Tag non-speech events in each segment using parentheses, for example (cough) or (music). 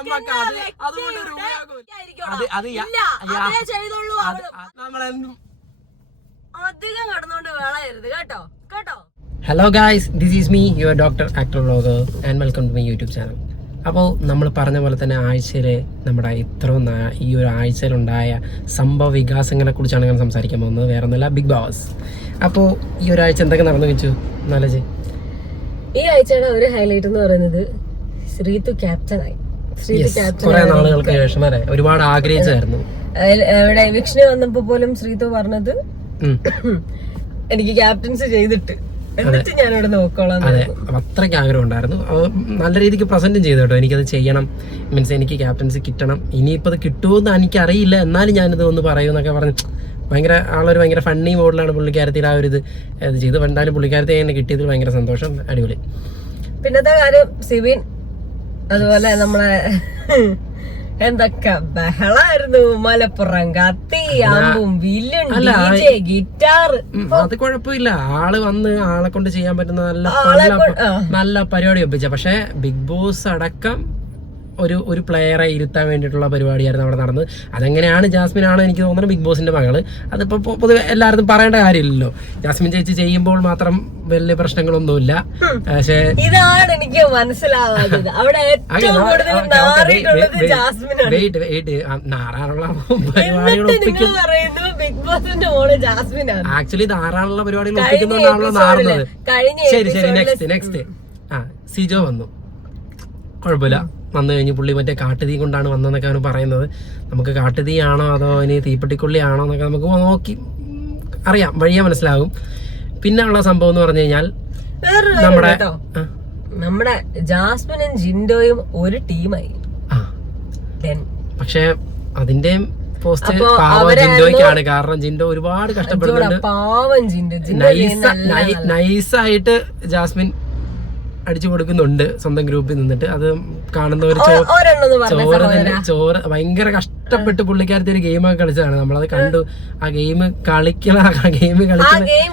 നമുക്ക് അത് അതുകൊണ്ട് ഒരു നമ്മളെന്തും അധികം കടന്നുകൊണ്ട് വേളയരുത് കേട്ടോ? കേട്ടോ? Hello guys this is me your doctor actor vlogger and welcome to my YouTube channel അപ്പോൾ നമ്മൾ പറഞ്ഞ പോലെ തന്നെ ആഴ്ചയിൽ നമ്മുടെ ഇത്ര ഈ ഒരു ആഴ്ചയിലുണ്ടായ സംഭവ വികാസങ്ങളെ കുറിച്ചാണ് ഞാൻ സംസാരിക്കാൻ പോകുന്നത്. വേറെ ഒന്നുമല്ല ബിഗ് ബോസ് അപ്പോൾ ഈ ഒരാഴ്ച എന്തൊക്കെ നടന്നു വെച്ചു നല്ല ഈ ആഴ്ചയുടെ ഒരു ഹൈലൈറ്റ് എന്ന് പറയുന്നത് ശ്രീതു ക്യാപ്റ്റൻ കുറെ നാളുകൾക്ക് ശേഷം വരെ ഒരുപാട് ആഗ്രഹിച്ചായിരുന്നു ഇവിടെ എവിക്ഷന് വന്നപ്പോ പോലും ശ്രീതു പറഞ്ഞത് (clears throat) എനിക്ക് ക്യാപ്റ്റൻസി ചെയ്തിട്ട്. എന്നിട്ട് ഞാൻ ഇവിടെ നോക്കോളാം അതെ അത്രയ്ക്ക് ആഗ്രഹം ഉണ്ടായിരുന്നു. നല്ല രീതിക്ക് പ്രസന്റും ചെയ്തു കേട്ടോ. എനിക്കത് ചെയ്യണം. മീൻസ് എനിക്ക് ക്യാപ്റ്റൻസി കിട്ടണം. ഇനിയിപ്പോൾ അത് കിട്ടുമെന്ന് എനിക്കറിയില്ല. എന്നാലും ഞാനിത് ഒന്ന് പറയുമെന്നൊക്കെ പറഞ്ഞ് ഭയങ്കര ആളൊരു ഭയങ്കര ഫണ്ണി മോഡിലാണ് പുള്ളിക്കാരത്തിൽ ആ ഒരു ഇത് ഇത് ചെയ്ത്. എന്തായാലും പുള്ളിക്കാരത്തെ എന്നെ കിട്ടിയതിൽ ഭയങ്കര സന്തോഷം. അടിപൊളി. പിന്നത്തെ കാര്യം? സിബിൻ അതുപോലെ നമ്മളെ (laughs) എന്തൊക്കെ ബഹളായിരുന്നു. മലപ്പുറം കത്തി അമ്പും വില്ലും ഡിജെ ഗിറ്റാർ. അത് കുഴപ്പമില്ല. ആൾ വന്ന് ആളെ കൊണ്ട് ചെയ്യാൻ പറ്റുന്ന നല്ല നല്ല നല്ല പരിപാടി ഒപ്പിച്ച. പക്ഷെ ബിഗ് ബോസ് അടക്കം ഒരു ഒരു പ്ലെയറെ ഇരുത്താൻ വേണ്ടിയിട്ടുള്ള പരിപാടിയായിരുന്നു അവിടെ നടന്നത്. അതെങ്ങനെയാണ് ജാസ്മിൻ ആണ് എനിക്ക് തോന്നുന്നത് ബിഗ് ബോസിന്റെ മകൾ. അതിപ്പോ പൊ- പൊതുവെ എല്ലാവർക്കും പറയേണ്ട കാര്യമില്ലല്ലോ. ജാസ്മിൻ ചേച്ചി ചെയ്യുമ്പോൾ മാത്രം വലിയ പ്രശ്നങ്ങളൊന്നുമില്ല. പക്ഷേ ഇതാണ് എനിക്ക് മനസ്സിലാവാത്തത്. അവിടെ ഏറ്റവും കൂടുതൽ ജാസ്മിനാണ്. ജാസ്മിനാണ് ആക്ച്വലി നാറാനുള്ള പരിപാടികൾ ഒപ്പിക്കുന്നതുകൊണ്ടാണല്ലോ നാറുന്നത്. ശരി ശരി നെക്സ്റ്റ് നെക്സ്റ്റ് ആ സിജോ വന്നു. കുഴപ്പമില്ല. വന്നു കഴിഞ്ഞ് പുള്ളി മറ്റേ കാട്ടുതീ കൊണ്ടാണ് വന്നതെന്നൊക്കെ അവന് പറയുന്നത്. നമുക്ക് കാട്ടുതീയാണോ അതോ ഇനി തീപ്പെട്ടിക്കൊള്ളിയാണോ എന്നൊക്കെ നമുക്ക് നോക്കി അറിയാം വഴിയെ മനസ്സിലാകും. പിന്നെ ഉള്ള സംഭവം എന്ന് പറഞ്ഞു കഴിഞ്ഞാൽ നമ്മുടെ നമ്മുടെ ജാസ്മിനും ജിൻഡോയും ഒരു ടീമായി. പക്ഷെ അതിന്റെയും പോസ്റ്റ് ജിൻഡോയ്ക്കാണ്. കാരണം ജിൻഡോ ഒരുപാട് കഷ്ടപ്പെടുന്നുണ്ട്. പാവം ജിൻഡോ. ജിൻഡോ നൈസ് ആയിട്ട് നൈസായിട്ട് ജാസ്മിൻ അടിച്ചു കൊടുക്കുന്നുണ്ട് സ്വന്തം ഗ്രൂപ്പിൽ നിന്നിട്ട്. അത് കാണുന്നവർ ചോറ് ഒരെണ്ണം ഭയങ്കര പറഞ്ഞ കഷ്ടപ്പെട്ട് പുള്ളിക്കാരത്തെ ഒരു ഗെയിമൊക്കെ കളിച്ചതാണ്. നമ്മളത് കണ്ടു. ആ ഗെയിം കളിക്കണ ആ ഗെയിം കളിക്കണ ഗെയിം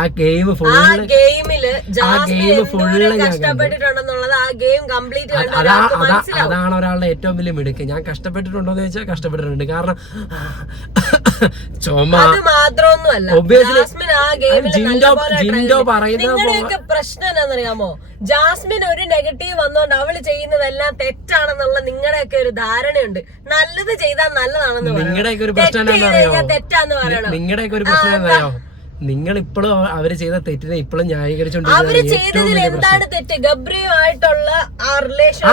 ആ ഗെയിം ഫുള്ള് ആ ഗെയിം അതാ അതാണ് ഒരാളുടെ ഏറ്റവും വലിയ മിടുക്ക്. ഞാൻ കഷ്ടപ്പെട്ടിട്ടുണ്ടോ എന്ന് ചോദിച്ചാൽ കഷ്ടപ്പെട്ടിട്ടുണ്ട്. കാരണം ചുമ. ജിൻഡോ ജിൻഡോ പറയുന്ന നിങ്ങളുടെയൊക്കെ പ്രശ്നം എന്താണെന്നറിയാമോ? ജാസ്മിൻ ഒരു നെഗറ്റീവ് വന്നോണ്ട് അവൾ ചെയ്യുന്നതെല്ലാം തെറ്റാണെന്നുള്ള നിങ്ങളുടെയൊക്കെ ഒരു ധാരണയുണ്ട്. നല്ലത് ചെയ്താൽ നല്ലതാണെന്ന് പറയണം. നിങ്ങളുടെയൊക്കെ ഒരു പ്രശ്നം തെറ്റ് ചെയ്ത് കഴിഞ്ഞാൽ തെറ്റാന്ന് പറയണം. നിങ്ങളുടെ ഒരു പ്രശ്നം നിങ്ങൾ ഇപ്പോഴും അവർ ചെയ്ത തെറ്റിനെ ഇപ്പോഴും അവർ ചെയ്തതിൽ എന്താണ് തെറ്റ്? ഗബ്രിയുമായിട്ടുള്ള ആ റിലേഷൻ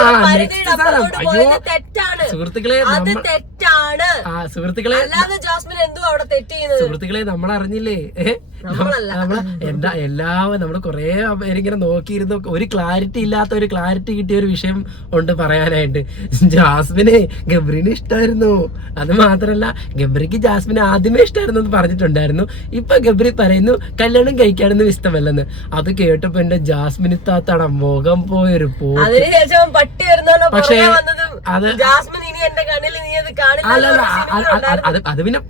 തെറ്റാണ്. സുഹൃത്തുക്കളെ അത് തെറ്റാണ്. സുഹൃത്തുക്കളെ അല്ലാതെ ജാസ്മിൻ എന്തോ അവിടെ തെറ്റ് ചെയ്യുന്നത്? സുഹൃത്തുക്കളെ നമ്മൾ അറിഞ്ഞില്ലേ. നമ്മൾ എന്താ എല്ലാവരും നമ്മൾ കുറെ പേരിങ്ങനെ നോക്കിയിരുന്നു. ഒരു ക്ലാരിറ്റി ഇല്ലാത്ത ഒരു ക്ലാരിറ്റി കിട്ടിയ ഒരു വിഷയം ഉണ്ട് പറയാനായിട്ട്. ജാസ്മിനെ ഗബ്രിനെ ഇഷ്ടമായിരുന്നു അത് മാത്രല്ല ഗബ്രിക്ക് ജാസ്മിനെ ആദ്യമേ ഇഷ്ടമായിരുന്നു എന്ന് പറഞ്ഞിട്ടുണ്ടായിരുന്നു. ഇപ്പൊ ഗബ്രി പറയുന്നു കല്യാണം കഴിക്കാനൊന്നും ഇഷ്ടമല്ലെന്ന്. അത് കേട്ടപ്പോ എന്റെ ജാസ്മിന് താത്താണ മുഖം പോയൊരു പോ അതിനുശേഷം പട്ടി വരുന്നല്ലോ പക്ഷേ, അത് ജാസ്മിൻ ഇനി എന്റെ കണ്ണിൽ നീ അത് കാണില്ല അത് അത് പിന്നെ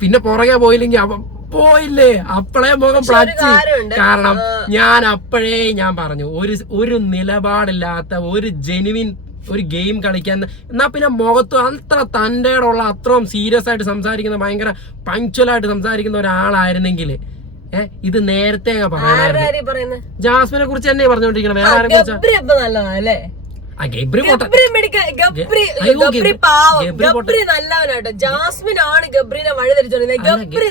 പിന്നെ പുറകെ പോയില്ലെങ്കിൽ അവ പോയില്ലേ? അപ്പളേ മുഖം പ്ലച്ച്. കാരണം ഞാൻ അപ്പോഴേ ഞാൻ പറഞ്ഞു ഒരു ഒരു നിലപാടില്ലാത്ത ഒരു ജെനുവിൻ ഒരു ഗെയിം കളിക്കാൻ. എന്നാൽ പിന്നെ മുഖത്ത് അത്ര തന്റെ ഉള്ള അത്രയും സീരിയസ് ആയിട്ട് സംസാരിക്കുന്ന ഭയങ്കര പങ്ക്ച്വലായിട്ട് സംസാരിക്കുന്ന ഒരാളായിരുന്നെങ്കിൽ ഏഹ് ഇത് നേരത്തെ ജാസ്മിനെ കുറിച്ച് തന്നെ പറഞ്ഞോണ്ടിരിക്കണം. വേറെ ആരെ കുറിച്ചാ? ഗബ്രി നല്ലവനാട്ടോ. ജാസ്മിൻ ആണ് ഗബ്രിനെ വഴി ഗബ്രി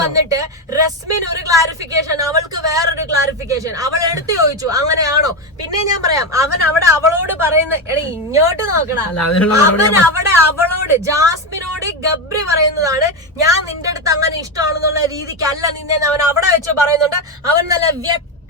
വന്നിട്ട് റസ്മിൻ ഒരു ക്ലാരിഫിക്കേഷൻ അവൾക്ക് വേറൊരു ക്ലാരിഫിക്കേഷൻ അവൾ എടുത്തു ചോദിച്ചു അങ്ങനെയാണോ? പിന്നെ ഞാൻ പറയാം അവൻ അവിടെ അവളോട് പറയുന്ന എടാ ഇങ്ങോട്ട് അല്ല അവൻ അവിടെ അവളോട് ജാസ്മിനോട് ഗബ്രി പറയുന്നതാണ് ഞാൻ നിന്റെ അടുത്ത് അങ്ങനെ ഇഷ്ടമാണെന്നുള്ള രീതിക്കല്ല നിന്നെ അവൻ അവിടെ വെച്ച് പറയുന്നുണ്ട്. അവൻ നല്ല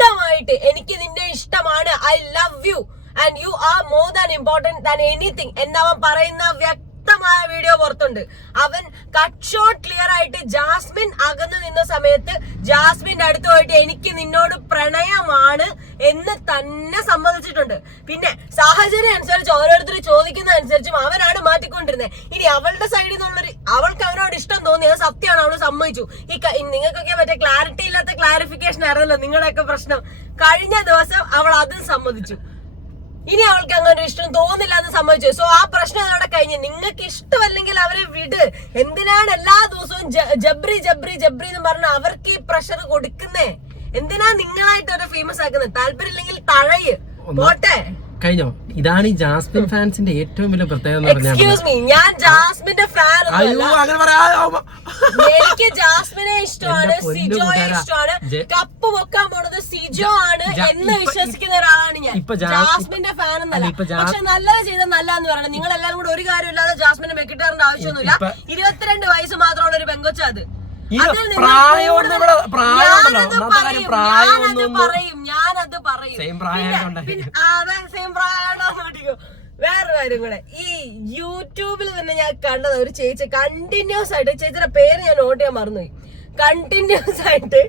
വ്യക്തമായിട്ട് എനിക്ക് നിന്നെ ഇഷ്ടമാണ്. I love you and you are more than important than anything എന്നവൻ പറയുന്ന വ്യക്തമായ വീഡിയോ പുറത്തുണ്ട്. അവൻ കട്ട് ഷോട്ട് ക്ലിയർ ആയിട്ട് ജാസ്മിൻ അകന്നു നിന്ന സമയത്ത് ജാസ്മിന്റെ അടുത്ത് പോയിട്ട് എനിക്ക് നിന്നോട് പ്രണയമാണ്. എന്ന് തന്നെ സമ്മതിച്ചിട്ടുണ്ട്. പിന്നെ സാഹചര്യം അനുസരിച്ച് ഓരോരുത്തർ ചോദിക്കുന്ന അനുസരിച്ചും അവനാണ് മാറ്റിക്കൊണ്ടിരുന്നത് ഇനി അവളുടെ സൈഡിൽ നിന്നുള്ളൊരു അവൾക്ക് അവനോട് ഇഷ്ടം തോന്നി അത് സത്യമാണ്. അവൾ സമ്മതിച്ചു. ഈ നിങ്ങൾക്കൊക്കെ മറ്റേ ക്ലാരിറ്റി ഇല്ലാത്ത ക്ലാരിഫിക്കേഷൻ ആയിരുന്നല്ലോ നിങ്ങളുടെയൊക്കെ പ്രശ്നം. കഴിഞ്ഞ ദിവസം അവൾ അതും സമ്മതിച്ചു. ഇനി അവൾക്ക് അങ്ങനെ ഇഷ്ടം തോന്നില്ല എന്ന് സമ്മതിച്ചു. സോ ആ പ്രശ്നം അവിടെ കഴിഞ്ഞ്. നിങ്ങൾക്ക് ഇഷ്ടമല്ലെങ്കിൽ അവരെ വിട്. എന്തിനാണ് എല്ലാ ദിവസവും ജബ്രി ജബ്രി ജബ്രി എന്ന് പറഞ്ഞ് അവർക്ക് ഈ പ്രഷർ കൊടുക്കുന്നേ? എന്തിനാ നിങ്ങളായിട്ട് അവരെ ഫേമസ് ആക്കുന്നത്? താല്പര്യമില്ലെങ്കിൽ തഴയ്. പോട്ടെ. കഴിഞ്ഞോ? ഇതാണ് ഈ ജാസ്മിൻ ഫാൻസിന്റെ ഏറ്റവും വലിയ പ്രത്യേകത എന്ന് എക്സ്ക്യൂസ് മീ ഞാൻ ജാസ്മിന്റെ ഫാൻ അയ്യോ അങ്ങനെ എനിക്ക് ജാസ്മിനെ ഇഷ്ടമാണ് സിജോയെ. ഇഷ്ടമാണ്. കപ്പ് പൊക്കാൻ പോണത് സിജോ ആണ് എന്ന് വിശ്വസിക്കുന്ന ഒരാളാണ് ഞാൻ. ജാസ്മിന്റെ ഫാൻ എന്നല്ല. പക്ഷെ നല്ലത് ചെയ്ത നല്ലതെന്ന് പറയണം. നിങ്ങൾ എല്ലാവരും കൂടെ ഒരു കാര്യമില്ലാതെ ജാസ്മിനെ മെക്കിട്ടാറിന്റെ ആവശ്യമൊന്നുമില്ല. ഇരുപത്തിരണ്ട് വയസ്സ് മാത്രമുള്ള ഒരു പെങ്കൊച്ച അത്. ഞാനത് പറയും, സെയിം പ്രായമാണോ വേറെ കാര്യം കൂടെ. ഈ യൂട്യൂബിൽ തന്നെ ഞാൻ കണ്ടത് ഒരു ചേച്ചി കണ്ടിന്യൂസ് ആയിട്ട് ചേച്ചിയുടെ പേര് ഞാൻ നോട്ട് ചെയ്യാൻ മറന്നുപോയി. കണ്ടിന്യൂസ് ആയിട്ട്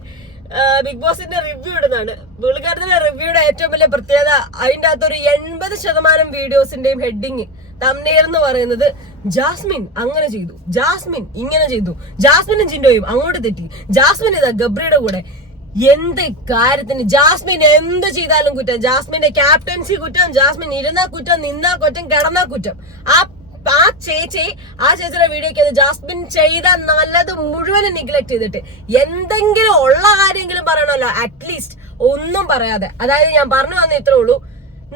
ബിഗ് ബോസിന്റെ റിവ്യൂ ഇടുന്നതാണ്. പുള്ളിക്കാരത്തിന്റെ റിവ്യൂയുടെ ഏറ്റവും വലിയ പ്രത്യേകത അതിന്റെ അകത്ത് ഒരു എൺപത് ശതമാനം വീഡിയോസിന്റെയും ഹെഡിങ് തമ്നെയിൽ എന്ന് പറയുന്നത് ജാസ്മിൻ അങ്ങനെ ചെയ്തു. ജാസ്മിൻ ഇങ്ങനെ ചെയ്തു. ജാസ്മിനും ജിൻഡോയും അങ്ങോട്ട് തെറ്റി. ജാസ്മിൻ ഇതാ ഗബ്രിയുടെ കൂടെ എന്ത് കാര്യത്തിന് ജാസ്മിൻ എന്ത് ചെയ്താലും കുറ്റം. ജാസ്മിന്റെ ക്യാപ്റ്റൻസി കുറ്റം ജാസ്മിൻ ഇരുന്നാ കുറ്റം നിന്നാ കുറ്റം കിടന്നാ കുറ്റം. ആ ആ ചേച്ചി ആ ചേച്ചിയുടെ വീഡിയോക്ക് ജാസ്മിൻ ചെയ്ത നല്ലത് മുഴുവനും നിഗ്ലക്ട് ചെയ്തിട്ട് എന്തെങ്കിലും ഉള്ള കാര്യമെങ്കിലും പറയണമല്ലോ. അറ്റ്ലീസ്റ്റ് ഒന്നും പറയാതെ. അതായത് ഞാൻ പറഞ്ഞു വന്ന ഇത്രേ ഉള്ളൂ.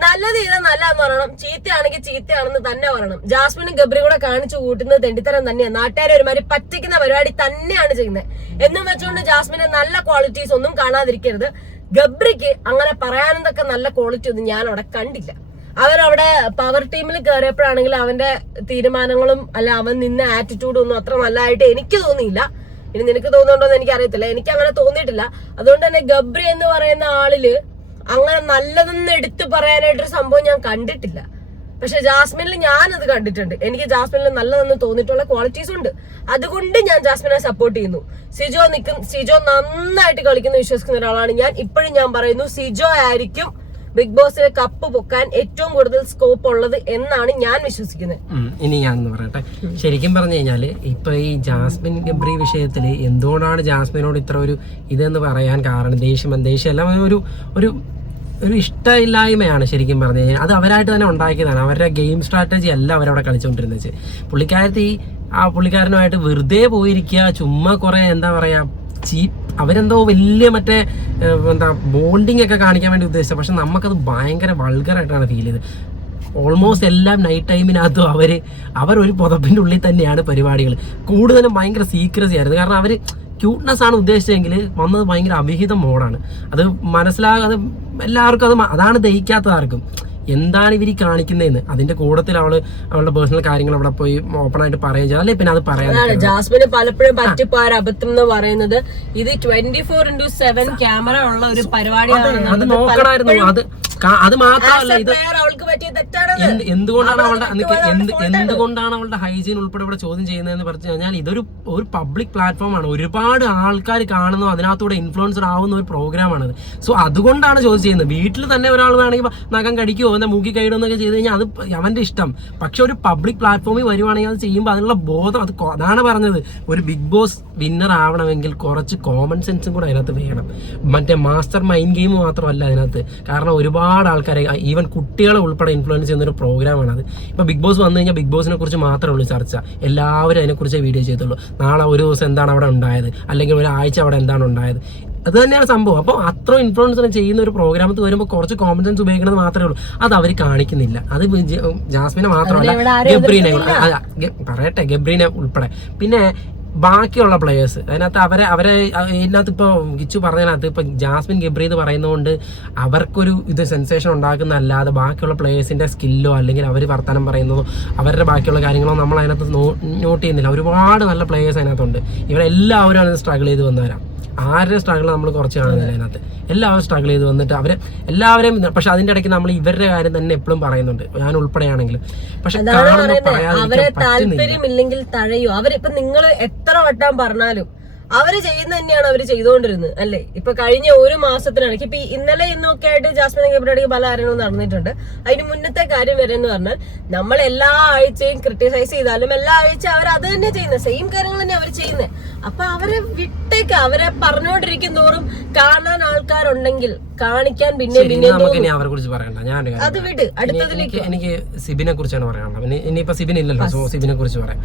നല്ലത് ചെയ്താൽ നല്ലതെന്ന് പറയണം. ചീത്തയാണെങ്കിൽ ചീത്തയാണെന്ന് തന്നെ പറയണം. ജാസ്മിനും ഗബ്രിയും കൂടെ കാണിച്ചു കൂട്ടുന്നത് തെണ്ടിത്തരം തന്നെയാണ് നാട്ടുകാരെ ഒരുമാതിരി പറ്റിക്കുന്ന പരിപാടി തന്നെയാണ് ചെയ്യുന്നത് എന്നും വെച്ചുകൊണ്ട് ജാസ്മിന്റെ നല്ല ക്വാളിറ്റീസ് ഒന്നും കാണാതിരിക്കരുത്. ഗബ്രിക്ക് അങ്ങനെ പറയാനെന്തൊക്കെ നല്ല ക്വാളിറ്റി ഒന്നും ഞാൻ അവിടെ കണ്ടില്ല. അവരവിടെ പവർ ടീമിൽ കയറിയപ്പോഴാണെങ്കിൽ അവന്റെ തീരുമാനങ്ങളും അല്ല അവൻ നിന്ന ആറ്റിറ്റ്യൂഡും ഒന്നും അത്ര നല്ലതായിട്ട് എനിക്ക് തോന്നിയില്ല. ഇനി നിനക്ക് തോന്നുന്നുണ്ടോ എന്ന് എനിക്ക് അറിയത്തില്ല എനിക്ക് അങ്ങനെ തോന്നിയിട്ടില്ല. അതുകൊണ്ട് തന്നെ ഗബ്രി എന്ന് പറയുന്ന ആളിൽ അങ്ങനെ നല്ലതെന്ന് എടുത്തു പറയാനായിട്ടൊരു സംഭവം ഞാൻ കണ്ടിട്ടില്ല. പക്ഷെ ജാസ്മിനിൽ ഞാനത് കണ്ടിട്ടുണ്ട്. എനിക്ക് ജാസ്മിനിൽ നല്ലതെന്ന് തോന്നിയിട്ടുള്ള ക്വാളിറ്റീസ് ഉണ്ട്. അതുകൊണ്ട് ഞാൻ ജാസ്മിനെ സപ്പോർട്ട് ചെയ്യുന്നു. സിജോ നിൽക്കും സിജോ നന്നായിട്ട് കളിക്കുന്ന വിശ്വസിക്കുന്ന ഒരാളാണ് ഞാൻ. ഇപ്പോഴും ഞാൻ പറയുന്നു സിജോ ആയിരിക്കും ബിഗ് ബോസിലെ കപ്പ് പൊക്കാൻ ഏറ്റവും കൂടുതൽ സ്കോപ്പ് ഉള്ളത് എന്നാണ് ഞാൻ വിശ്വസിക്കുന്നത്. ഇനി ഞാനൊന്ന് പറയട്ടെ. ശരിക്കും പറഞ്ഞു കഴിഞ്ഞാൽ ഇപ്പൊ ഈ ജാസ്മിൻ ഗബ്രി വിഷയത്തിൽ എന്തുകൊണ്ടാണ് ജാസ്മിനോട് ഇത്ര ഒരു ഇതെന്ന് പറയാൻ കാരണം? ദേഷ്യം ദേഷ്യം എല്ലാം ഒരു ഒരു ഒരു ഇഷ്ടമില്ലായ്മയാണ് ശരിക്കും പറഞ്ഞു കഴിഞ്ഞാൽ. അത് അവരായിട്ട് തന്നെ ഉണ്ടാക്കിയതാണ്. അവരുടെ ഗെയിം സ്ട്രാറ്റജി അല്ല അവരവിടെ കളിച്ചുകൊണ്ടിരുന്നത്. പുള്ളിക്കാരത്തി ആ പുള്ളിക്കാരനുമായിട്ട് വെറുതെ പോയിരിക്കുക ചുമ്മാ കുറെ എന്താ പറയാ ചീപ്പ് അവരെന്തോ വലിയ മറ്റേ എന്താ ബോണ്ടിങ് ഒക്കെ കാണിക്കാൻ വേണ്ടി ഉദ്ദേശിച്ചത്. പക്ഷെ നമുക്കത് ഭയങ്കര വൾഗറായിട്ടാണ് ഫീൽ ചെയ്തത്. ഓൾമോസ്റ്റ് എല്ലാം നൈറ്റ് ടൈമിനകത്തും അവർ അവർ ഒരു പുതപ്പിന്റെ ഉള്ളിൽ തന്നെയാണ് പരിപാടികൾ. കൂടുതലും ഭയങ്കര സീക്രസി ആയിരുന്നു. കാരണം അവർ ക്യൂട്ട്നെസ് ആണ് ഉദ്ദേശിച്ചതെങ്കിൽ വന്നത് ഭയങ്കര അവിഹിത മോഡാണ് അത് മനസ്സിലാകാതെ എല്ലാവർക്കും അത് അതാണ് ദഹിക്കാത്തത് ആർക്കും എന്താണ് ഇവർ കാണിക്കുന്നതെന്ന്? അതിന്റെ കൂടത്തിൽ അവൾ അവളുടെ പേഴ്സണൽ കാര്യങ്ങൾ അവിടെ പോയി ഓപ്പൺ ആയിട്ട് പറയുക ചെയ്തു. പിന്നെ അത് പറയാം ജാസ്മിന് പലപ്പോഴും പറ്റിപ്പോയ അബദ്ധം എന്ന് പറയുന്നത് ഇത് twenty four into seven camera ഉള്ള ഒരു പരിപാടിയാണ്. അത് നോക്കണമായിരുന്നു. അത് അത് മാത്രമല്ല ഇത് എന്തുകൊണ്ടാണ് അവളുടെ എന്തുകൊണ്ടാണ് അവളുടെ ഹൈജീൻ ഉൾപ്പെടെ ഇവിടെ ചോദ്യം ചെയ്യുന്നതെന്ന് പറഞ്ഞു കഴിഞ്ഞാൽ ഇതൊരു ഒരു പബ്ലിക് പ്ലാറ്റ്ഫോമാണ് ഒരുപാട് ആൾക്കാർ കാണുന്നു അതിനകത്തൂടെ ഇൻഫ്ലുവൻസർ ആവുന്ന ഒരു പ്രോഗ്രാമാണത് സോ അതുകൊണ്ടാണ് ചോദ്യം ചെയ്യുന്നത്. വീട്ടിൽ തന്നെ ഒരാൾ വേണമെങ്കിൽ നഖം കടിക്കുമോ എന്താ മൂക്കി കൈയിടുന്നൊക്കെ ചെയ്ത് കഴിഞ്ഞാൽ അത് അവന്റെ ഇഷ്ടം. പക്ഷെ ഒരു പബ്ലിക് പ്ലാറ്റ്ഫോമിൽ വരുവാണെങ്കിൽ അത് ചെയ്യുമ്പോൾ അതിനുള്ള ബോധം അത് അതാണ് പറഞ്ഞത്. ഒരു ബിഗ് ബോസ് വിന്നർ ആവണമെങ്കിൽ കുറച്ച് കോമൺ സെൻസും കൂടെ അതിനകത്ത് വേണം. മറ്റേ മാസ്റ്റർ മൈൻഡ് ഗെയിം മാത്രമല്ല അതിനകത്ത്. കാരണം ഒരുപാട് ആൾക്കാരെ ഈവൻ കുട്ടികളെ ഉൾപ്പെടെ ഇൻഫ്ലുവൻസ് ചെയ്യുന്ന ഒരു പ്രോഗ്രാമാണ് അത് ഇപ്പൊ ബിഗ് ബോസ് വന്നു കഴിഞ്ഞാൽ ബിഗ് ബോസിനെ കുറിച്ച് മാത്രമേ ഉള്ളൂ ചർച്ച. എല്ലാവരും അതിനെക്കുറിച്ച് വീഡിയോ ചെയ്തുള്ളൂ നാളെ ഒരു ദിവസം എന്താണ് അവിടെ ഉണ്ടായത്? അല്ലെങ്കിൽ ഒരാഴ്ച അവിടെ എന്താണ് ഉണ്ടായത്? അത് തന്നെയാണ് സംഭവം. അപ്പോൾ അത്ര ഇൻഫ്ലുവൻസ് ചെയ്യുന്ന ഒരു പ്രോഗ്രാമത്ത് വരുമ്പോൾ കുറച്ച് കോമൺ സെൻസ് ഉപയോഗിക്കുന്നത് മാത്രമേ ഉള്ളൂ. അത് അവർ കാണിക്കുന്നില്ല. അത് ജാസ്മിനെ മാത്രമല്ല ഗബ്രീനെ പറയട്ടെ ഗബ്രീനെ ഉൾപ്പെടെ. പിന്നെ ബാക്കിയുള്ള പ്ലേയേഴ്സ് അതിനകത്ത് അവരെ അവരെ ഇതിനകത്ത് ഇപ്പോൾ ഗിച്ചു പറഞ്ഞതിനകത്ത് ഇപ്പൊ ജാസ്മിൻ ഗബ്രി എന്ന് പറയുന്നതുകൊണ്ട് അവർക്കൊരു ഇത് സെൻസേഷൻ ഉണ്ടാക്കുന്നതല്ലാതെ ബാക്കിയുള്ള പ്ലേയേഴ്സിന്റെ സ്കില്ലോ അല്ലെങ്കിൽ അവർ വർത്തമാനം പറയുന്നതോ അവരുടെ ബാക്കിയുള്ള കാര്യങ്ങളോ നമ്മൾ അതിനകത്ത് നോട്ട് ചെയ്യുന്നില്ല. ഒരുപാട് നല്ല പ്ലേയേഴ്സ് അതിനകത്തുണ്ട്. ഇവരെല്ലാവരും അതിനകത്ത് സ്ട്രഗിൾ ചെയ്ത് വന്നവരാണ് ആരുടെ സ്ട്രഗിൾ നമ്മൾ കുറച്ച് കാണുന്നില്ല അതിനകത്ത്. എല്ലാവരും സ്ട്രഗിൾ ചെയ്ത് വന്നിട്ട് അവരെ എല്ലാവരെയും പക്ഷെ അതിന്റെ ഇടയ്ക്ക് നമ്മൾ ഇവരുടെ കാര്യം തന്നെ എപ്പോഴും പറയുന്നുണ്ട്. ഞാൻ ഉൾപ്പെടെയാണെങ്കിലും. പക്ഷെ അവരെ താല്പര്യമില്ലെങ്കിൽ തഴയോ. അവരിപ്പൊ നിങ്ങൾ എത്ര വട്ടം പറഞ്ഞാലും അവർ ചെയ്യുന്ന തന്നെയാണ് അവർ ചെയ്തുകൊണ്ടിരുന്നത് അല്ലേ? ഇപ്പൊ കഴിഞ്ഞ ഒരു മാസത്തിനിടയ്ക്ക് ഇപ്പൊ ഇന്നലെ ഇന്നൊക്കെ ആയിട്ട് ജാസ്മിൻ ഗബ്രിയുടെ പല കാര്യങ്ങളും നടന്നിട്ടുണ്ട്. അതിന് മുന്നത്തെ കാര്യം വരെ എന്ന് പറഞ്ഞാൽ നമ്മൾ എല്ലാ ആഴ്ചയും ക്രിട്ടിസൈസ് ചെയ്താലും എല്ലാ ആഴ്ച അവർ അത് തന്നെ ചെയ്യുന്നത്. സെയിം കാര്യങ്ങൾ തന്നെ അവർ ചെയ്യുന്നത്. അപ്പൊ അവരെ വിട്ടേക്ക് അവരെ പറഞ്ഞുകൊണ്ടിരിക്കും തോറും കാണാൻ ആൾക്കാരുണ്ടെങ്കിൽ കാണിക്കാൻ പിന്നെ പിന്നെ നമുക്ക് ഇനി അവരെ കുറിച്ച് പറയണ്ട. ഞാൻ അത് വിട് അടുത്തതിലേക്ക് എനിക്ക് സിബിനെ കുറിച്ചാണ് പറയാനുള്ളത്. ഇനി ഇനിയിപ്പോ സിബിൻ ഇല്ലല്ലോ സോ സിബിനെ കുറിച്ച് പറയാം.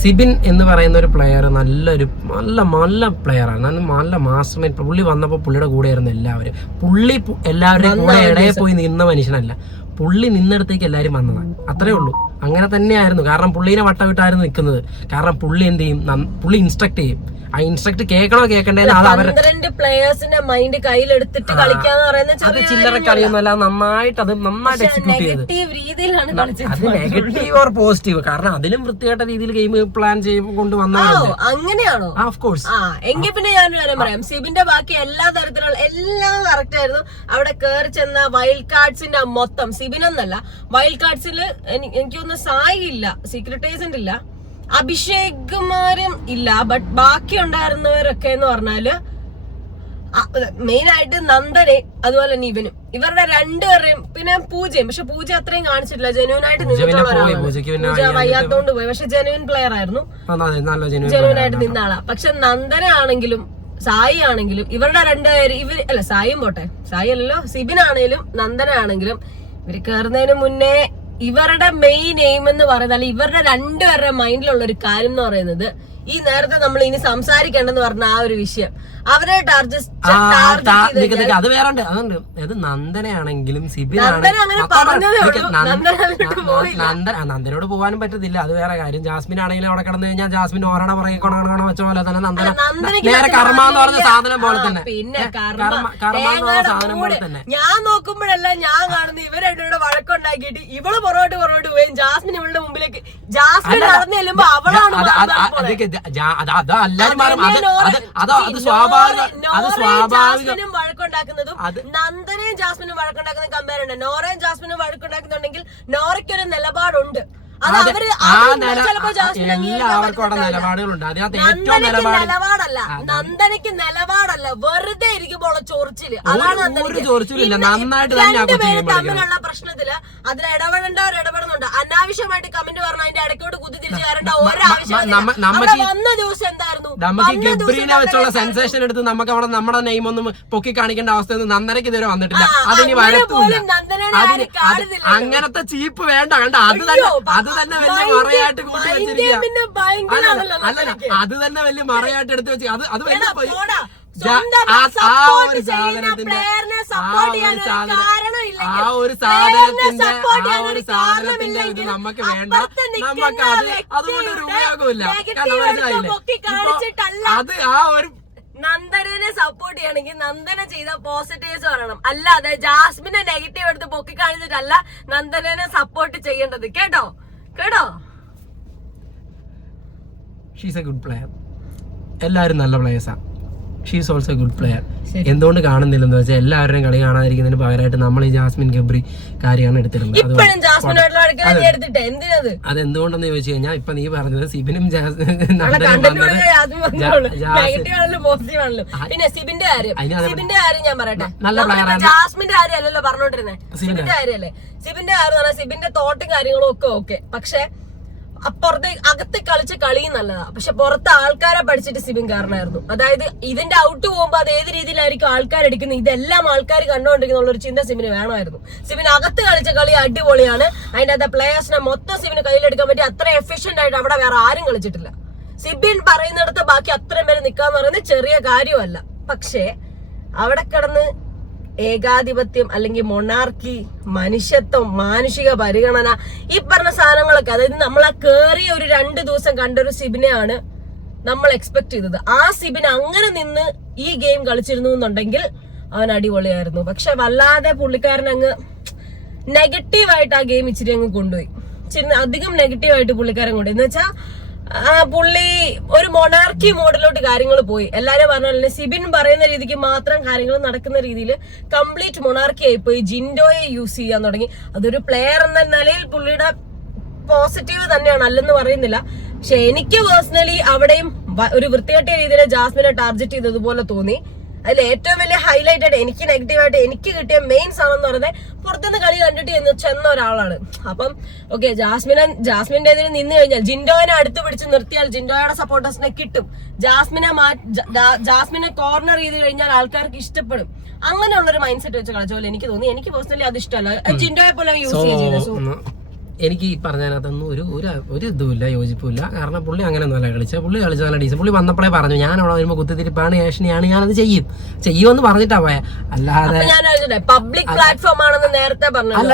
സിബിൻ എന്ന് പറയുന്ന ഒരു പ്ലെയർ നല്ലൊരു നല്ല നല്ല പ്ലെയറാണ് നല്ല നല്ല മാസ്റ്റർ മൈൻഡ് പുള്ളി വന്നപ്പോൾ പുള്ളിയുടെ കൂടെ ആയിരുന്നു എല്ലാവരും. പുള്ളി എല്ലാവരുടെയും കൂടെ ഇടയിൽ പോയി നിന്ന മനുഷ്യനല്ല. പുള്ളി നിന്നിടത്തേക്ക് എല്ലാവരും വന്നതാണ് അത്രേ ഉള്ളൂ. അങ്ങനെ തന്നെയായിരുന്നു. കാരണം പുള്ളീനെ വട്ടവിട്ടായിരുന്നു നിൽക്കുന്നത് കാരണം പുള്ളി എന്ത് ചെയ്യും? പുള്ളി ഇൻസ്ട്രക്ട് ചെയ്യും. ആ ഇൻസ്ട്രക്ട് കേൾക്കണോ കേൾക്കണ്ടേ അത് അവർ പ്ലേയേഴ്സിന്റെ മൈൻഡ് കയ്യിലെടുത്തിട്ട് കളിക്കാന്ന് പറയുന്നത് അത് ചില്ലറ കളിയൊന്നുമല്ല നന്നായിട്ട് അത് നന്നായിട്ട് എക്സിക്യൂട്ട് ചെയ്ത്. അത് നെഗറ്റീവ് ഓർ പോസിറ്റീവ് കാരണം അതിലും വൃത്തികെട്ട രീതിയിൽ ഗെയിം പ്ലാൻ ചെയ്ത് ഓ കൊണ്ടുവന്നതാണ് അങ്ങനെയാണോ? ഓഫ് കോഴ്സ് എങ്കിൽ പിന്നെ ഞാൻ കാര്യം പറയാം. സിബിന്റെ ബാക്കി എല്ലാ തരത്തിലുള്ള എല്ലാം കറക്റ്റ് ആയിരുന്നു. അവിടെ കയറി ചെന്ന വൈൽഡ് കാർഡ്സിന്റെ മൊത്തം സിബിനൊന്നല്ല വൈൽഡ് കാർഡ്സിൽ എനിക്ക് തോന്നുന്നു സായി ഇല്ല സീക്രട്ട് ഏജന്റ് ഇല്ല അഭിഷേകുമാരും ഇല്ല ബട്ട് ബാക്കി ഉണ്ടായിരുന്നവരൊക്കെ എന്ന് പറഞ്ഞാൽ മെയിൻ ആയിട്ട് നന്ദനെ അതുപോലെ തന്നെ ഇവനും ഇവരുടെ രണ്ടുപേരെയും പിന്നെ പൂജയും പക്ഷെ പൂജ അത്രയും കാണിച്ചിട്ടില്ല ജനുവൻ ആയിട്ട് നിന്നിട്ടുള്ള വയ്യാത്തോണ്ട് പോയി പക്ഷെ ജനുവൻ പ്ലെയർ ആയിരുന്നു. ജെനുവൻ ആയിട്ട് നിന്ന ആളാ. പക്ഷെ നന്ദന ആണെങ്കിലും സായി ആണെങ്കിലും ഇവരുടെ രണ്ടുപേര് ഇവർ അല്ല സായിയും പോട്ടെ സായി അല്ലല്ലോ സിബിൻ ആണെങ്കിലും നന്ദന ആണെങ്കിലും ഇവർ കയറുന്നതിന് മുന്നേ ഇവരുടെ മെയിൻ എയിം എന്ന് പറയുന്നത് അല്ലെങ്കിൽ ഇവരുടെ രണ്ടുപേരുടെ മൈൻഡിലുള്ള ഒരു കാര്യം എന്ന് പറയുന്നത് ഈ നേരത്തെ നമ്മൾ ഇനി സംസാരിക്കേണ്ടെന്ന് പറഞ്ഞ ആ ഒരു വിഷയം. അവരെ അത് വേറെ ഉണ്ട് അതുണ്ട്. അത് നന്ദനയാണെങ്കിലും സിബിനാണ്. നന്ദനോട് പോകാനും പറ്റത്തില്ല. അത് വേറെ കാര്യം. ജാസ്മിൻ ആണെങ്കിലും അവിടെ കിടന്നു കഴിഞ്ഞാൽ ജാസ്മിൻ ഓരണ പറയും കൊണകണ വെച്ച പോലെ തന്നെ നന്ദന നേരെ കർമ്മ എന്ന് പറഞ്ഞ സാധനം പോലെ തന്നെ. പിന്നെ കർമ്മ. എന്ന് പറഞ്ഞ സാധനം പോലെ തന്നെ. ഞാൻ നോക്കുമ്പോഴെല്ലാം ഞാൻ കാണുന്ന ഇവരുടെ വഴക്കുണ്ടാക്കിയിട്ട് ഇവൾ പുറകോട്ട് പുറകോട്ട് പോയി. ജാസ്മിൻ ഇവളുടെ മുമ്പിലേക്ക് ജാസ്മിൻ നടന്നു ചെല്ലുമ്പോ അവളാണ് അത് അത് സ്വാഭാവിക അത് സ്വാഭാവിക വഴക്കുണ്ടാക്കുന്നതും നന്ദനയും ജാസ്മിനും വഴക്കുണ്ടാക്കുന്ന കമ്പയർ ഉണ്ട് നോറയും ജാസ്മിനും വഴക്കുണ്ടാക്കുന്നുണ്ടെങ്കിൽ നോറയ്ക്കൊരു നിലപാടുണ്ട്. അത് അതെ, അവർ ആ അവർ നില ചിലപ്പോ ജാസ്മിൻ അംഗീകരിക്കാൻ എല്ലാവർക്കും അവിടെ. നിലപാടുകളുണ്ട്. അതിനകത്ത് ഏറ്റവും നിലപാട് നിലപാടല്ല നന്ദനയ്ക്ക് നിലപാടല്ല വെറുതെ ഇരിക്കുമ്പോൾ ചൊറിച്ചിൽ. അതാണ് രണ്ടുപേരും. തമ്മിലുള്ള പ്രശ്നത്തിൽ അതിൽ ഇടപെടേണ്ടവർ ഇടപെടുന്നുണ്ട് അനാവശ്യമായിട്ട് കമന്റ് പറഞ്ഞ അതിന്റെ ഇടയ്ക്കോട്ട് കുത്തി തിരിച്ചു കയറേണ്ട ഒരാവശ്യം വന്ന ദിവസം എന്തായിരുന്നു? നമുക്ക് ഗബ്രീനെ വെച്ചുള്ള സെൻസേഷൻ എടുത്ത് നമുക്ക് അവിടെ നമ്മുടെ നെയിം ഒന്നും പൊക്കി കാണിക്കേണ്ട അവസ്ഥയൊന്നും നന്ദനയ്ക്ക് ഇതുവരെ വന്നിട്ടില്ല. അതിനി വരത്തൂല്ല അങ്ങനത്തെ ചീപ്പ് വേണ്ട. കണ്ട? അത് തന്നെ അത് തന്നെ വലിയ മറയായിട്ട് കൂട്ടി വെച്ചിരിക്കുക നന്ദനയ്ക്ക്. അത് തന്നെ വലിയ മറയായിട്ട് എടുത്ത് വെച്ച് അത് അത് ആ- ഒരു സാധനത്തിന്റെ ആ ഒരു സാധനത്തിന്റെ ആ ഒരു സാധനത്തിന്റെ ഇത് നമുക്ക് വേണ്ട. നമുക്ക് അത് അതുകൊണ്ട് ഒരു ഉപയോഗമില്ല. അത് ആ ഒരു നന്ദനെ സപ്പോർട്ട് ചെയ്യണമെങ്കിൽ നന്ദന ചെയ്ത പോസിറ്റീവ്സ് പറയണം അല്ലാതെ ജാസ്മിനെ നെഗറ്റീവ് എടുത്ത് പൊക്കി കാണിച്ചിട്ടല്ല നന്ദനെ സപ്പോർട്ട് ചെയ്യേണ്ടത്. കേട്ടോ? കേട്ടോ? ഷീസ് എ ഗുഡ് പ്ലെയർ എല്ലാവരും നല്ല പ്ലേയേഴ്സാ ഷീസ് ഓൾസോ ഗുഡ് പ്ലെയർ. എന്തുകൊണ്ട് കാണുന്നില്ലെന്ന് വെച്ചാൽ എല്ലാവരുടെയും കളി കാണാതിരിക്കുന്നതിന് പകരമായിട്ട് നമ്മൾ ഈ ജാസ്മിൻ ഗബ്രി കാര്യമാണ് എടുത്തിരുന്നത് അത്. എന്തുകൊണ്ടെന്ന് ചോദിച്ചു കഴിഞ്ഞാൽ ഇപ്പൊ നീ പറഞ്ഞത് സിബിനും (laughs) പിന്നെ സിബിന്റെ കാര്യം. സിബിന്റെ കാര്യം ഞാൻ പറയട്ടെ. നല്ല ആണ്. ജാസ്മിന്റെ സിബിന്റെ കാര്യല്ലേ സിബിന്റെ കാര്യം സിബിന്റെ തോട്ടും കാര്യങ്ങളും ഒക്കെ ഓക്കെ പക്ഷെ അപ്പുറത്തെ അകത്ത് കളിച്ച കളിയും നല്ലതാ. പക്ഷെ പുറത്ത് ആൾക്കാരെ പഠിച്ചിട്ട് സിബിൻ കാരണമായിരുന്നു അതായത് ഇതിന്റെ ഔട്ട് പോകുമ്പോൾ അത് ഏത് രീതിയിലായിരിക്കും ആൾക്കാർ എടുക്കുന്നത് ഇതെല്ലാം ആൾക്കാർ കണ്ടുകൊണ്ടിരിക്കുന്ന ഒരു ചിന്ത സിബിന് വേണമായിരുന്നു. സിബിൻ അകത്ത് കളിച്ച കളി അടിപൊളിയാണ്. അതിന്റെ അകത്തെ പ്ലേയേഴ്സിനെ മൊത്തം സിബിന് കയ്യിലെടുക്കാൻ പറ്റി അത്ര എഫിഷ്യന്റ് ആയിട്ട് അവിടെ വേറെ ആരും കളിച്ചിട്ടില്ല. സിബിൻ പറയുന്നിടത്ത് ബാക്കി അത്രയും പേര് നിൽക്കാന്ന് പറയുന്നത് ചെറിയ കാര്യമല്ല. പക്ഷേ അവിടെ കിടന്ന് ഏകാധിപത്യം അല്ലെങ്കിൽ മൊണാർക്കി മനുഷ്യത്വം മാനുഷിക പരിഗണന ഈ പറഞ്ഞ സാധനങ്ങളൊക്കെ അതായത് നമ്മൾ ആ കേറിയ ഒരു രണ്ട് ദിവസം കണ്ടൊരു സിബിനെയാണ് നമ്മൾ എക്സ്പെക്ട് ചെയ്തത്. ആ സിബിൻ അങ്ങനെ നിന്ന് ഈ ഗെയിം കളിച്ചിരുന്നു എന്നുണ്ടെങ്കിൽ അവൻ അടിപൊളിയായിരുന്നു. പക്ഷെ വല്ലാതെ പുള്ളിക്കാരൻ അങ്ങ് നെഗറ്റീവായിട്ട് ആ ഗെയിം ഇച്ചിരി അങ്ങ് കൊണ്ടുപോയി. ഇച്ചിരി അധികം നെഗറ്റീവായിട്ട് പുള്ളിക്കാരൻ കൊണ്ടുപോയി. എന്ന് വെച്ചാൽ ആ, പുള്ളി ഒരു മൊണാർക്കി മോഡലോട്ട് കാര്യങ്ങൾ പോയി. എല്ലാരും പറഞ്ഞ സിബിൻ പറയുന്ന രീതിക്ക് മാത്രം കാര്യങ്ങൾ നടക്കുന്ന രീതിയിൽ കംപ്ലീറ്റ് മൊണാർക്കി ആയി പോയി. ജിൻഡോയെ യൂസ് ചെയ്യാൻ തുടങ്ങി. അതൊരു പ്ലെയർ എന്ന നിലയിൽ പുള്ളിയുടെ പോസിറ്റീവ് തന്നെയാണ് അല്ലെന്ന് പറയുന്നില്ല. പക്ഷെ എനിക്ക് പേഴ്സണലി അവിടെയും ഒരു വൃത്തികെട്ടിയ രീതിയിൽ ജാസ്മിനെ ടാർഗറ്റ് ചെയ്തതുപോലെ തോന്നി. അതിൽ ഏറ്റവും വലിയ ഹൈലൈറ്റ് ആയിട്ട് എനിക്ക് നെഗറ്റീവായിട്ട് എനിക്ക് കിട്ടിയ മെയിൻ സാധനം എന്ന് പറയുന്നത് പുറത്തുനിന്ന് കളി കണ്ടിട്ട് എന്ന് ചെന്ന ഒരാളാണ്. അപ്പം ഓക്കെ ജാസ്മിനെ ജാസ്മിന്റെ ഇതിൽ നിന്ന് കഴിഞ്ഞാൽ ജിൻഡോനെ അടുത്ത് പിടിച്ച് നിർത്തിയാൽ ജിൻഡോയുടെ സപ്പോർട്ടേഴ്സിനെ കിട്ടും. ജാസ്മിനെ ജാസ്മിനെ കോർണർ ചെയ്ത് കഴിഞ്ഞാൽ ആൾക്കാർക്ക് ഇഷ്ടപ്പെടും. അങ്ങനെയുള്ളൊരു മൈൻഡ് സെറ്റ് വെച്ച് കളിച്ച പോലെ എനിക്ക് തോന്നി. എനിക്ക് പേഴ്സണലി അത് ഇഷ്ടമല്ല. ജിൻഡോയെ പോലെ യൂസ് ചെയ്യാൻ ചെയ്യുന്നത് എനിക്ക് ഈ പറഞ്ഞതിനകത്തൊന്നും ഒരു ഒരു ഒരു ഇതുമില്ല യോജിപ്പില്ല കാരണം പുള്ളി അങ്ങനെ ഒന്നുമല്ല കളിച്ചത്. പുള്ളി കളിച്ച നല്ല ഡീസൻ പുള്ളി വന്നപ്പോഴേ പറഞ്ഞു ഞാൻ അവിടെ വരുമ്പോൾ കുത്തിത്തിരിപ്പാണ് ഏഷണിയാണ് ഞാനത് ചെയ്യും. ചെയ്യുമെന്ന് പറഞ്ഞിട്ടാ പോയ. അല്ലാതെ ഞാൻ പബ്ലിക് പ്ലാറ്റ്ഫോം ആണെന്ന് നേരത്തെ പറഞ്ഞു അല്ല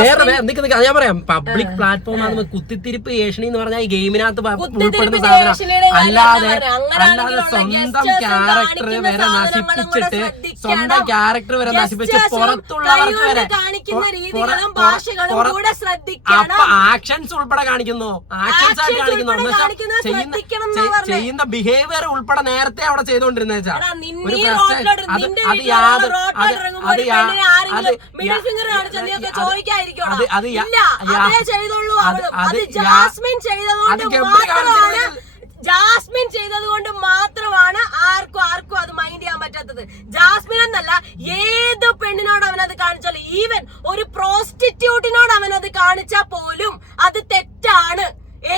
വേറെ നിക്ക് നിക്ക് ഞാൻ പറയാം. പബ്ലിക് പ്ലാറ്റ്ഫോം ആണ് കുത്തിത്തിരിപ്പ് ഏഷണി എന്ന് പറഞ്ഞാൽ ഈ ഗെയിമിനകത്ത് ഉൾപ്പെടുന്ന സാധനം. അല്ലാതെ അല്ലാതെ സ്വന്തം ക്യാരക്ടർ വരെ നശിപ്പിച്ചിട്ട് സ്വന്തം ക്യാരക്ടർ വരെ നശിപ്പിച്ച് പുറത്തുള്ളവർക്ക് വരെ കാണിക്കുന്ന ആക്ഷൻസ് ഉൾപ്പെടെ കാണിക്കുന്നു. ആക്ഷൻസ് ആയിട്ട് കാണിക്കുന്നു. ചെയ്യുന്ന ബിഹേവിയർ ഉൾപ്പെടെ നേരത്തെ അവിടെ ചെയ്തോണ്ടിരുന്ന അത് അത് യാതൊരു അത് അത് അത് ജാസ്മിൻ ചെയ്തതുകൊണ്ട് ജാസ്മിൻ ചെയ്തത് കൊണ്ട് മാത്രമാണ് ആർക്കും ആർക്കും അത് മൈൻഡ് ചെയ്യാൻ പറ്റാത്തത്. ജാസ്മിൻ എന്നല്ല ഏത് പെണ്ണിനോട് അവൻ അത് കാണിച്ചാലും ഈവൻ ഒരു പ്രോസ്റ്റിറ്റ്യൂട്ടിനോട് അവൻ അത് കാണിച്ചാൽ പോലും അത് തെറ്റാണ്.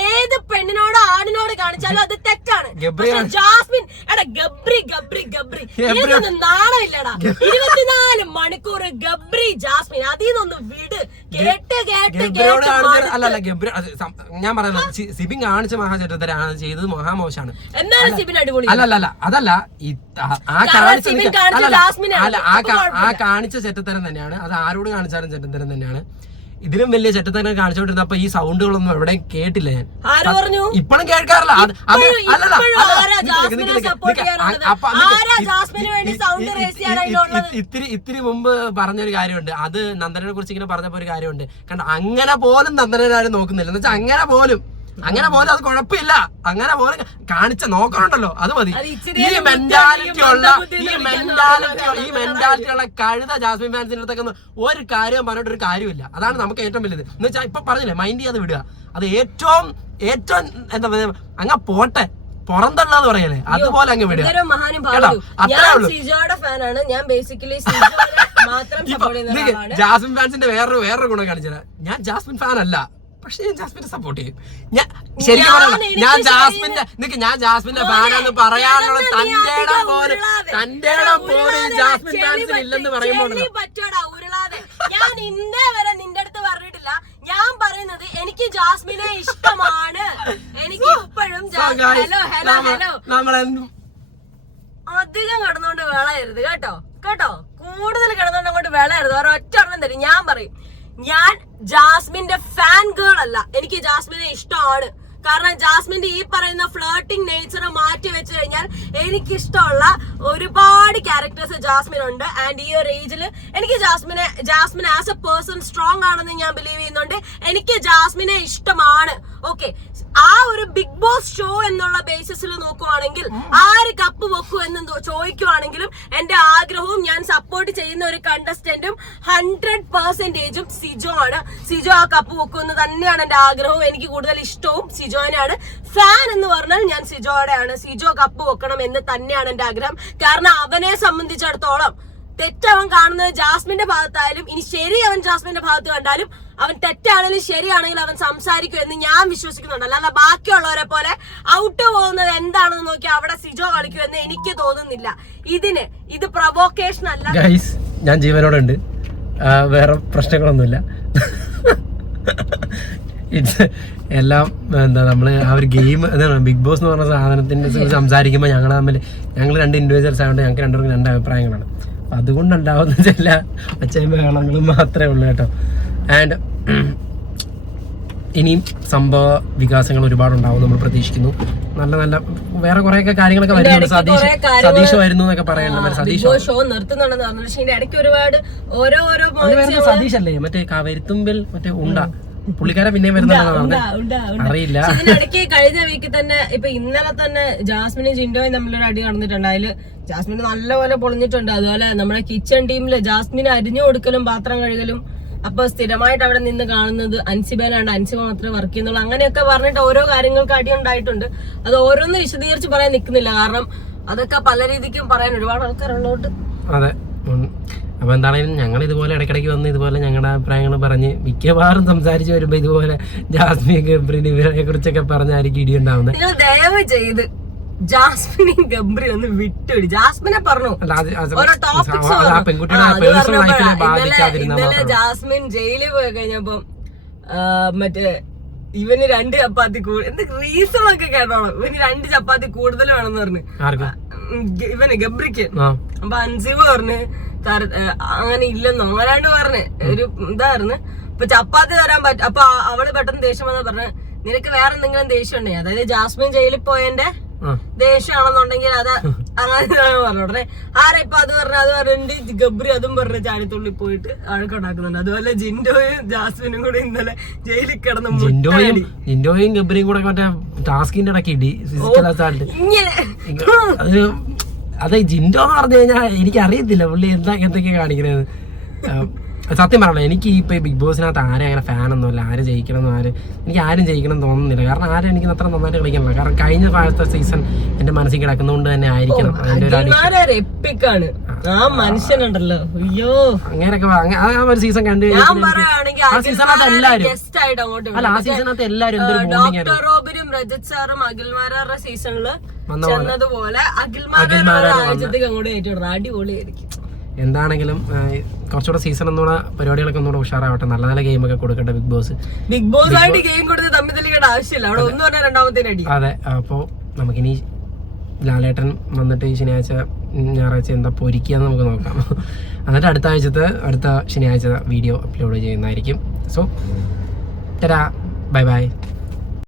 ഏത് പെണ്ണിനോട് ആണിനോട് കാണിച്ചാലും അത് തെറ്റാണ്. പക്ഷെ ജാസ്മിൻ എടാ ഗബ്രി ഗബ്രി ഗബ്രി. ഇതിനൊന്നും ഇതൊന്നും നാണമില്ലടാ ഇരുപത്തിനാല് മണിക്കൂർ ഗബ്രി ജാസ്മിൻ അതിൽ നിന്നൊന്ന് വിട്. ഗബ്രിയോട് കാണിച്ച. അല്ല അല്ല ഗബ്രി ഞാൻ പറയുന്നത് സിബിൻ കാണിച്ച മഹാചരിത്രത്തിലാണ് ചെയ്തത് മഹാമോശാണ് അല്ല അല്ല അല്ല അതല്ല ആ- കാണിച്ച അല്ല ആ കാണിച്ച ചെറ്റത്തരം തന്നെയാണ് അത് ആരോട് കാണിച്ചാലും ചെറ്റത്തരം തന്നെയാണ്. ഇതിലും വലിയ ചെറ്റത്തന്നെ കാണിച്ചോണ്ടിരുന്ന അപ്പൊ ഈ സൗണ്ടുകളൊന്നും എവിടെയും കേട്ടില്ല ഞാൻ. പറഞ്ഞു? ഇപ്പോഴും കേൾക്കാറില്ല ഇത്തിരി ഇത്തിരി മുമ്പ് പറഞ്ഞൊരു കാര്യമുണ്ട്. അത് നന്ദനെ കുറിച്ച് ഇങ്ങനെ പറഞ്ഞപ്പോ ഒരു കാര്യമുണ്ട്. കാരണം അങ്ങനെ പോലും നന്ദനെ ആരും നോക്കുന്നില്ല. എന്ന് വെച്ചാൽ അങ്ങനെ പോലും. അങ്ങനെ പോലെ അത് കുഴപ്പമില്ല. അങ്ങനെ പോലെ കാണിച്ച നോക്കണുണ്ടല്ലോ അത് മതി. ഈ മെന്റാലിറ്റി ഉള്ള ഈ മെന്റാലിറ്റി ഈ മെന്റാലിറ്റി ഉള്ള കഴുത ജാസ്മിൻ ഫാൻസിന്റെ അടുത്തൊക്കെ ഒരു കാര്യം പറഞ്ഞിട്ട് ഒരു കാര്യമില്ല. അതാണ് നമുക്ക് ഏറ്റവും വലുത് എന്ന് വെച്ചാൽ ഇപ്പൊ പറഞ്ഞില്ലേ മൈൻഡ് ചെയ്യാതെ വിടുക. അത് ഏറ്റവും ഏറ്റവും എന്താ പറയുക അങ്ങ് പോട്ടെ. പുറന്തള്ളാന്ന് പറയല്ലേ അതുപോലെ അങ്ങ് വിടുക. അത്രേ ഉള്ളൂ. ഫാനാണ്. ഞാൻ ബേസിക്കലി (laughs) ജാസ്മിൻ ഫാൻസിന്റെ വേറൊരു വേറൊരു ഗുണം കാണിച്ചത് ഞാൻ ജാസ്മിൻ ഫാൻ അല്ല പക്ഷെ ഞാൻ ജാസ്മിനെ സപ്പോർട്ട് ചെയ്യും. ഞാൻ ശരിക്കും ഞാൻ ഞാൻ ജാസ്മിന്റെ നിക്ക് ഞാൻ ജാസ്മിന്റെ മോനെ, ഫാനാന്ന് പറയാനുള്ള തന്റെ ഇടം പോലും തന്റെ ഇടം പോലും ജാസ്മിൻ ഫാൻസിന് ഇല്ലെന്ന് പറയുമ്പോൾ. ഞാൻ ഇന്നേ വരെ നിന്റെ അടുത്ത് പറഞ്ഞിട്ടില്ല. ഞാൻ പറയുന്നത് എനിക്ക് ജാസ്മിനെ ഇഷ്ടമാണ്. എനിക്ക് ഇപ്പോഴും ഹലോ ഹലോ ഹലോ. അധികം കിടന്നോണ്ട് വിളയരുത് കേട്ടോ. കേട്ടോ? കൂടുതൽ കിടന്നോണ്ട് അങ്ങോട്ട് വിളയരുത്. ഒരൊറ്റ ഒരെണ്ണം തരും. ഞാൻ പറയും. ഞാൻ ജാസ്മിന്റെ ഫാൻ ഗേൾ അല്ല. എനിക്ക് ജാസ്മിനെ ഇഷ്ടമാണ്. കാരണം ജാസ്മിന്റെ ഈ പറയുന്ന ഫ്ലേട്ടിംഗ് നേച്ചർ മാറ്റി വെച്ച് കഴിഞ്ഞാൽ എനിക്ക് ഇഷ്ടമുള്ള ഒരുപാട് ക്യാരക്ടേഴ്സ് ജാസ്മിൻ ഉണ്ട് ആൻഡ് ഈ ഒരു ഏജിൽ എനിക്ക് ജാസ്മിനെ Jasmin as a person strong ആണെന്ന് ഞാൻ ബിലീവ് ചെയ്യുന്നുണ്ട്. എനിക്ക് ജാസ്മിനെ ഇഷ്ടമാണ്. ഓക്കെ ആ ഒരു ബിഗ് ബോസ് ഷോ എന്നുള്ള ബേസിസിൽ നോക്കുവാണെങ്കിൽ ആര് കപ്പ് വെക്കു എന്ന് ചോദിക്കുവാണെങ്കിലും എന്റെ ആഗ്രഹവും ഞാൻ സപ്പോർട്ട് ചെയ്യുന്ന ഒരു കണ്ടസ്റ്റന്റും ഹൺഡ്രഡ് പെർസെന്റേജും സിജോ ആണ്. സിജോ ആ കപ്പ് വെക്കുമെന്ന് തന്നെയാണ് എന്റെ ആഗ്രഹവും. എനിക്ക് കൂടുതൽ ഇഷ്ടവും സിജോനാണ് ഫാൻ എന്ന് പറഞ്ഞാൽ ഞാൻ സിജോയുടെയാണ് സിജോ കപ്പ് വെക്കണം എന്ന് തന്നെയാണ് എന്റെ ആഗ്രഹം. കാരണം അവനെ സംബന്ധിച്ചിടത്തോളം തെറ്റവൻ കാണുന്നത് ജാസ്മിന്റെ ഭാഗത്തായാലും ഇനി ശരി അവൻ ജാസ്മിന്റെ ഭാഗത്ത് കണ്ടാലും അവൻ തെറ്റാണെങ്കിലും ശരിയാണെങ്കിലും അവൻ സംസാരിക്കും എന്ന് ഞാൻ വിശ്വസിക്കുന്നുണ്ട്. അല്ലാതെ ബാക്കിയുള്ളവരെ പോലെ ഔട്ട് പോകുന്നത് എന്താണെന്ന് നോക്കി അവിടെ സിജോ കളിക്കും എന്ന് എനിക്ക് തോന്നുന്നില്ല. ഇതിന് ഇത് പ്രൊവോക്കേഷൻ അല്ല. ഞാൻ ജീവനോടെ ഉണ്ട് വേറെ പ്രശ്നങ്ങളൊന്നുമില്ല. എല്ലാം എന്താ നമ്മൾ ആ ഒരു ഗെയിം എന്താണ് ബിഗ് ബോസ് എന്ന് പറഞ്ഞ സാധനത്തിന്റെ സംസാരിക്കുമ്പോൾ ഞങ്ങൾ തമ്മിൽ ഞങ്ങൾ രണ്ട് ഇൻഡിവിജ്വൽസ് ആയതുകൊണ്ട് ഞങ്ങൾക്ക് രണ്ടുപേർക്കും രണ്ട് അഭിപ്രായങ്ങളാണ്. അതുകൊണ്ടുണ്ടാവുന്ന ചില അച്ഛൻ ബഹളങ്ങളും മാത്രമേ ഉള്ളൂ കേട്ടോ. ആൻഡ് ഇനിയും സംഭവ വികാസങ്ങൾ ഒരുപാട് ഉണ്ടാവും നമ്മൾ പ്രതീക്ഷിക്കുന്നു. നല്ല നല്ല വേറെ കുറെയൊക്കെ കാര്യങ്ങളൊക്കെ വരുന്നുണ്ട്. ഇടയ്ക്ക് സതീഷ് സതീഷ് വരുന്നു എന്നൊക്കെ ബിഗ് സതീഷ് ഷോ നിർത്തുന്നുണ്ടെന്ന് ഇടയ്ക്ക് ഒരുപാട് ഓരോ ഓരോ സതീഷ് അല്ലേ മറ്റേ വരുത്തുമ്പിൽ മറ്റേ ഉണ്ട. പുള്ളിക്കാരെ പിന്നെയും വരുന്നുണ്ടെന്നാണ്. അറിയില്ല. പക്ഷെ ഇതിനിടയ്ക്ക് കഴിഞ്ഞ വീക്കിൽ തന്നെ ഇപ്പൊ ഇന്നലെ തന്നെ ജാസ്മിനും ജിൻഡോയും തമ്മിലൊരു അടി നടന്നിട്ടുണ്ട്. അതിൽ ജാസ്മിന് നല്ലപോലെ പൊളിഞ്ഞിട്ടുണ്ട്. അതുപോലെ നമ്മുടെ കിച്ചൺ ടീമിൽ ജാസ്മിന് അരിഞ്ഞു കൊടുക്കലും പാത്രം കഴുകലും അപ്പൊ സ്ഥിരമായിട്ട് അവിടെ നിന്ന് കാണുന്നത് അൻസിബേനാണ് അൻസിബ മാത്രമേ വർക്ക് ചെയ്യുന്നുള്ളൂ. അങ്ങനെയൊക്കെ പറഞ്ഞിട്ട് ഓരോ കാര്യങ്ങൾക്ക് അടി ഉണ്ടായിട്ടുണ്ട്. അത് ഓരോന്ന് വിശദീകരിച്ച് പറയാൻ നിൽക്കുന്നില്ല കാരണം അതൊക്കെ പല രീതിക്കും പറയാൻ ഒരുപാട് ആൾക്കാരുള്ളതുകൊണ്ട്. അതെ. അപ്പോൾ അപ്പൊ എന്താണെങ്കിലും ഞങ്ങൾ ഇതുപോലെ ഇടയ്ക്കിടയ്ക്ക് വന്ന് ഇതുപോലെ ഞങ്ങളുടെ അഭിപ്രായങ്ങൾ പറഞ്ഞ് മിക്കവാറും സംസാരിച്ച് വരുമ്പോ ഇതുപോലെ ജാസ്മിൻ ഗബ്രിൻ ഇവരെ കുറിച്ചൊക്കെ പറഞ്ഞായിരിക്കും ഇടി ഉണ്ടാവുന്നത്. നിങ്ങൾ ദയവ് ചെയ്ത് ജാസ്മിനെയും ഗംബ്രി ഒന്ന് വിട്ടുവിടി ജാസ്മിനെ പറഞ്ഞു. ഓരോ ടോപ്പിക്സ് ബാധിക്കാതിരുന്ന ഇന്നലെ ജാസ്മിൻ ജയിലിൽ പോയി കഴിഞ്ഞപ്പം മറ്റേ ഇവന് രണ്ട് ചപ്പാത്തി എന്ത് റീസൺ ഒക്കെ കേട്ടോളൂ ഇവന് രണ്ട് ചപ്പാത്തി കൂടുതൽ വേണമെന്ന് പറഞ്ഞു. ഇവന് ഗബ്രിക്ക്. അപ്പൊ അൻസീവ് പറഞ്ഞ് അങ്ങനെ ഇല്ലെന്നോ അങ്ങനാണ്ട് പറഞ്ഞ്. ഒരു ഇതായിരുന്നു അപ്പൊ ചപ്പാത്തി തരാൻ പറ്റും അപ്പൊ അവൾ പെട്ടെന്ന് ദേഷ്യം വന്നാ പറഞ്ഞു നിനക്ക് വേറെ എന്തെങ്കിലും ദേഷ്യം ഉണ്ടെങ്കിൽ അതായത് ജാസ്മിൻ ജയിലിൽ പോയതിന്റെ ദേഷ്യമാണെന്നുണ്ടെങ്കിൽ അത് അങ്ങനെ പറഞ്ഞു ഉടനെ ആരാ ഇപ്പൊ അത് പറഞ്ഞ? അത് പറഞ്ഞിട്ട് ഗബ്രി അതും പറഞ്ഞ് ചാടിത്തുള്ളി പോയിട്ട് ആൾക്കുണ്ടാക്കുന്നുണ്ട് അതുപോലെ ജിൻഡോയും ജാസ്മിനും കൂടെ ഇന്നലെ ജയിലിൽ കിടന്ന് ജിൻഡോയും. ജിൻഡോയും ഗബ്രിയും കൂടെ മറ്റേ ടാസ്കിന്റെ ഇടയ്ക്ക് ഇടി ഫിസിക്കൽ അസാൾട്ട് അത് അതെ ജിൻഡോ എന്ന് പറഞ്ഞു കഴിഞ്ഞാൽ എനിക്ക് അറിയത്തില്ല പുള്ളി എന്താ എന്തൊക്കെയാ കാണിക്കുന്നത് സത്യം പറയണം എനിക്ക് ഇപ്പൊ ഈ ബിഗ് ബോസിനകത്ത് ആരും അങ്ങനെ ഫാനൊന്നുമല്ല ആര് ജയിക്കണം ആര് എനിക്ക് ആരും ജയിക്കണം എന്ന് തോന്നുന്നില്ല. കാരണം ആരും എനിക്ക് അത്ര നന്നായിട്ട് കളിക്കണമല്ലോ കാരണം കഴിഞ്ഞ പ്രാവശ്യത്തെ സീസൺ എന്റെ മനസ്സിൽ കിടക്കുന്നതുകൊണ്ട് തന്നെ ആയിരിക്കണം. അതിന്റെ ഒരു അടി അഖിൽമാരൊരു എപ്പിക്കാണ്. ആ മനുഷ്യനുണ്ടല്ലോ അയ്യോ. അങ്ങനെയൊക്കെ ആ ഒരു സീസൺ കണ്ടു ആ അല്ല ആ എന്തൊരു ബോണ്ടിങ് ആയിരുന്നു. രജത് സാറും സീസണിൽ ചെന്നതുപോലെ അടിപൊളിയായിരിക്കും. എന്താണെങ്കിലും കുറച്ചുകൂടെ സീസൺ ഒന്നുകൂടെ പരിപാടികളൊക്കെ ഒന്നുകൂടെ ഉഷാറാവട്ടെ. നല്ല നല്ല ഗെയിമൊക്കെ കൊടുക്കട്ടെ ബിഗ് ബോസ് ബിഗ് ബോസ് ആയിട്ട് ഗെയിം കൊടുത്ത് തമ്മിൽ തെളിയേണ്ട ആവശ്യമില്ല. അവിടെ ഒന്ന് പറഞ്ഞാൽ രണ്ടാമത്തെ അടി. അതെ അപ്പോൾ നമുക്കിനി ലാലേട്ടൻ വന്നിട്ട് ഈ ശനിയാഴ്ച ഞായറാഴ്ച എന്താ പൊരിക്കുക എന്ന് നമുക്ക് നോക്കാം. എന്നിട്ട് അടുത്ത ആഴ്ചത്തെ അടുത്ത ശനിയാഴ്ച വീഡിയോ അപ്ലോഡ് ചെയ്യുന്നതായിരിക്കും. സോ തരാ ബൈ ബൈ